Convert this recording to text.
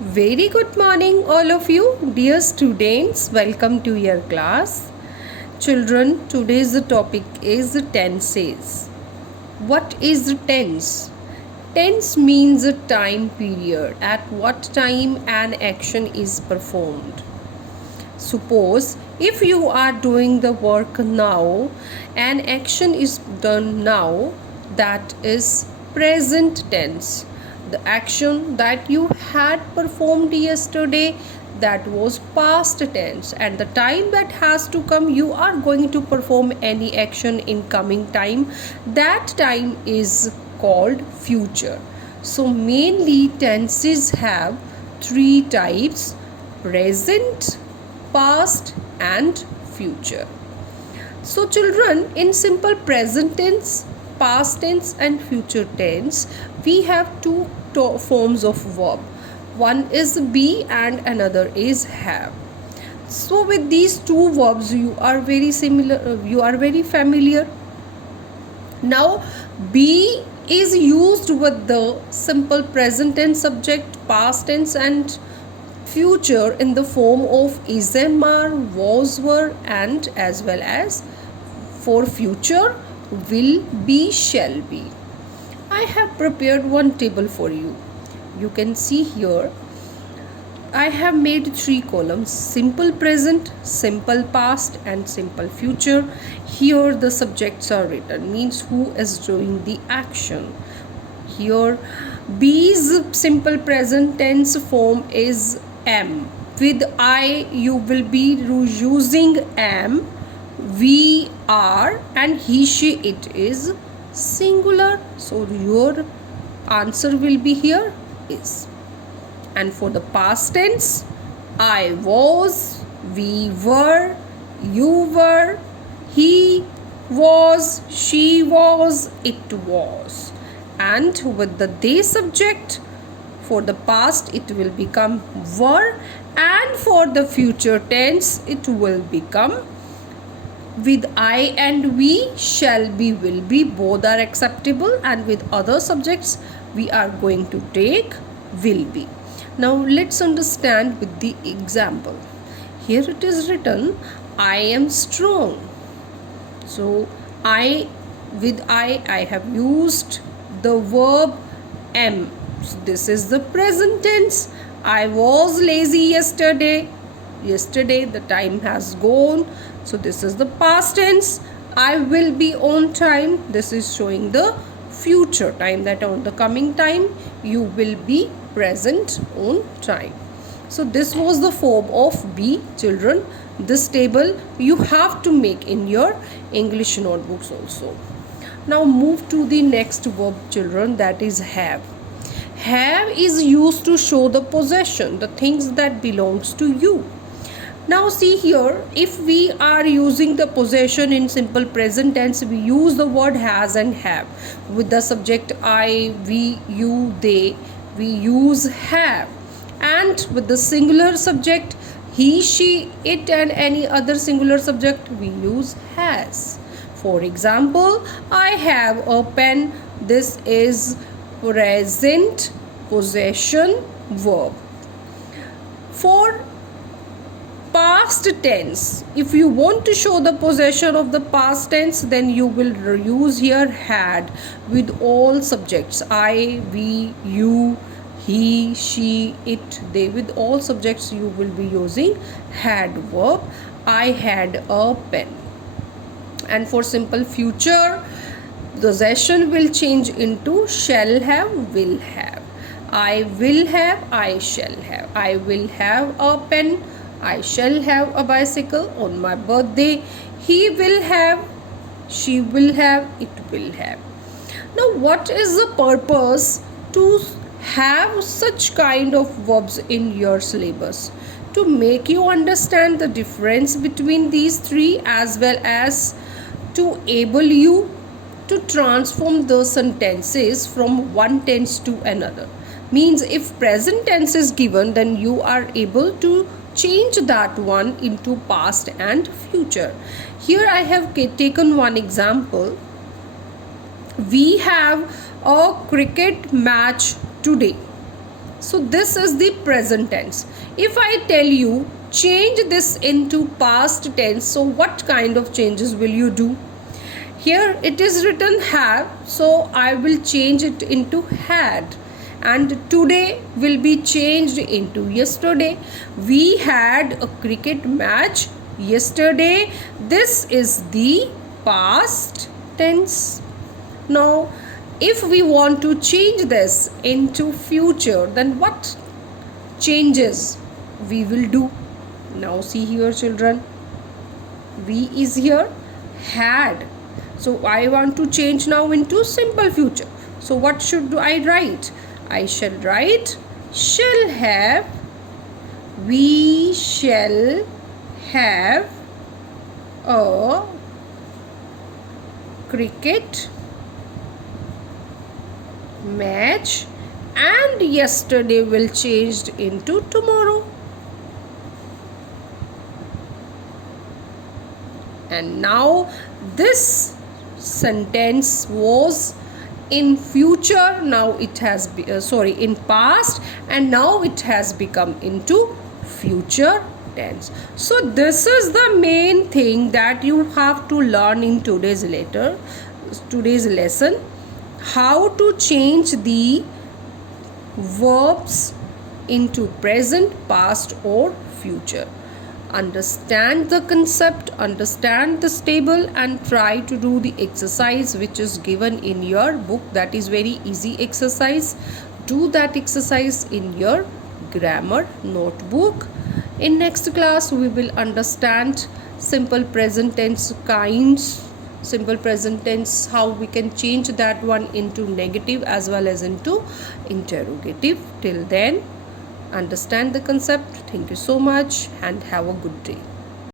Very good morning, all of you, dear students. Welcome to your class. Children, today's topic is tenses. What is tense? Tense means a time period at what time an action is performed. Suppose if you are doing the work now, an action is done now, that is present tense. The action that you had performed yesterday, that was past tense, and the time that has to come, you are going to perform any action in coming time, that time is called future. So mainly tenses have three types: present, past and future. So children, in simple present tense, past tense and future tense, we have two forms of verb. One is be and another is have. So with these two verbs you are very familiar. Now be is used with the simple present tense subject, past tense and future in the form of is, am, are, was, were, and as well as for future will be, shall be. I have prepared one table for you. You can see here I have made three columns: simple present, simple past and simple future. Here the subjects are written, means who is doing the action. Here B's simple present tense form is am. With I you will be using am, we, are, and he, she, it is singular. So your answer will be here is. And for the past tense, I was, we were, you were, he was, she was, it was. And with the they subject, for the past it will become were, and for the future tense it will become with I and we, shall be, will be, both are acceptable, and with other subjects we are going to take will be. Now let's understand with the example. Here it is written, I am strong. So I, with I have used the verb am. So this is the present tense. I was lazy yesterday. Yesterday the time has gone. So this is the past tense. I will be on time. This is showing the future time, that on the coming time you will be present on time. So this was the form of be. Children, this table you have to make in your English notebooks also. Now move to the next verb, children, that is have. Have is used to show the possession, the things that belongs to you. Now see here, if we are using the possession in simple present tense, we use the word has and have. With the subject I, we, you, they, we use have. And with the singular subject he, she, it and any other singular subject, we use has. For example, I have a pen. This is present possession verb. For past tense, if you want to show the possession of the past tense, then you will use here had with all subjects I, we, you, he, she, it, they. With all subjects you will be using had verb. I had a pen. And for simple future, possession will change into shall have, will have. I will have, I shall have. I will have a pen, I shall have a bicycle on my birthday. He will have, she will have, it will have. Now what is the purpose to have such kind of verbs in your syllabus? To make you understand the difference between these three, as well as to able you to transform the sentences from one tense to another. Means if present tense is given, then you are able to change that one into past and future. Here I have taken one example. We have a cricket match today. So this is the present tense. If I tell you change this into past tense, so what kind of changes will you do? Here it is written have, so I will change it into had. And today will be changed into yesterday. We had a cricket match yesterday. This is the past tense. Now, if we want to change this into future, then what changes we will do? Now see here children, we is here, had. So I want to change now into simple future. So what should I write? I shall write shall have, we shall have a cricket match, and yesterday will changed into tomorrow. And now this sentence was in future, now it has in past, and now it has become into future tense. So this is the main thing that you have to learn in today's lesson, how to change the verbs into present, past or future. Understand the concept, understand the table, and try to do the exercise which is given in your book. That is very easy exercise. Do that exercise in your grammar notebook. In next class we will understand simple present tense kinds, simple present tense, how we can change that one into negative as well as into interrogative. Till then, understand the concept. Thank you so much and have a good day.